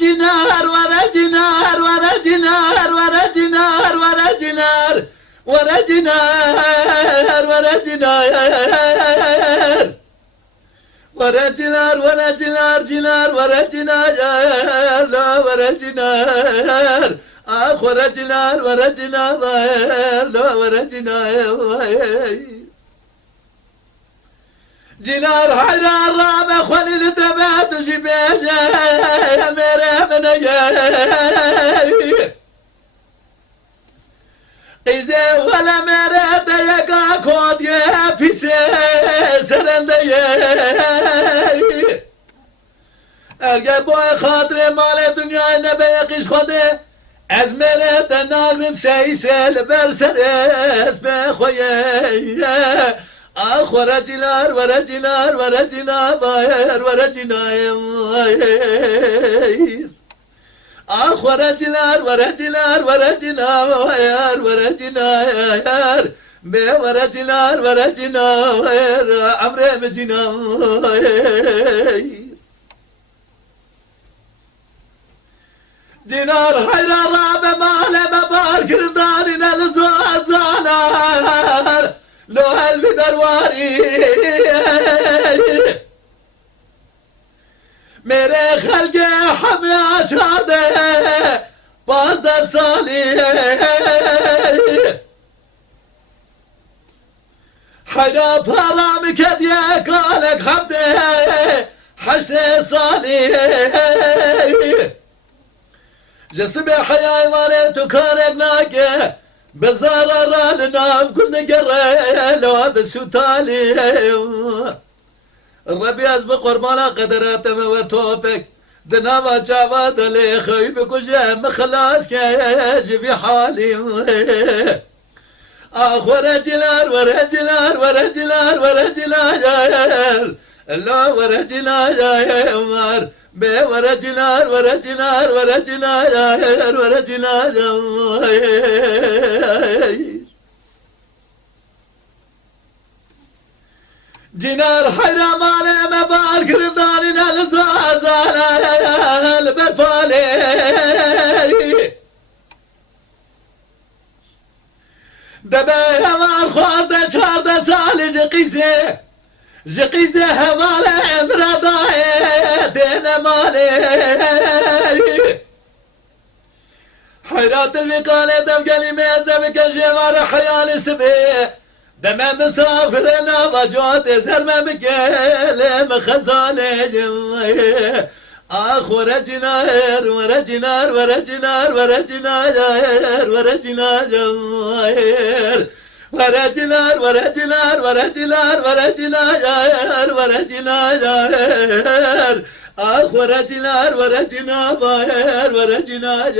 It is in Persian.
ورجنار ورجنار ورجنار ورجنار ورجنار ورجنار ورجنار ورجنار ورجنار جنار ورجنار لا ورجنار آخ ورجنار ورجنار لا ورجنار جنار حيران رابع خليل تبات جباجة ميرا من قيزة ولا ميرا ديقا كود يا في سرند ارگه بای خاطر مال دنیا نبیقش خوده از ميرا تناغم سيسل برسر اسم خويه آخ ورجلار ورجلار ورجلار باير ورجلار آخ ورجلار ورجلار ورجلار باير ورجلار بي ورجلار ورجلار عمري مجنار دينار حيرا رابع مال مبار كردارنا لزوازالار لو هل درواري میرے خلق حمی آشاده باز در سالی حینا پارام کدیه کالک خمده حشت سالی جسم حیای ماره تو کارک ناکه بزارا لنام كل قرة لو هذا شو تالي الربي أزب قربانا قدرات وتوفك دناما جواد لي خيبك وجام خلاص كيجي في حالي آخ ورجلار ورجلار ورجلار ورجلار لا ورجلار يا عمر بي ورجلار ورجلار ورجلار ورجلار جنار حرام على مبار كرداننا لزازال البرفالي دبي همار خورده چارده سالي جقيزه همالي امرضاي دين مالي حيرات الوقالة دم قلي ميزة بكجيمار حيالي سبيه دم مسافرنا وجوات زلمة بكيلي مخزالي آخ ورجنار ورجنار ورجنار ورجنار ورجنار ورجلار ورجلار ورجلار ورجلار ورجلار آخ ورجلار ورجلار ورجلار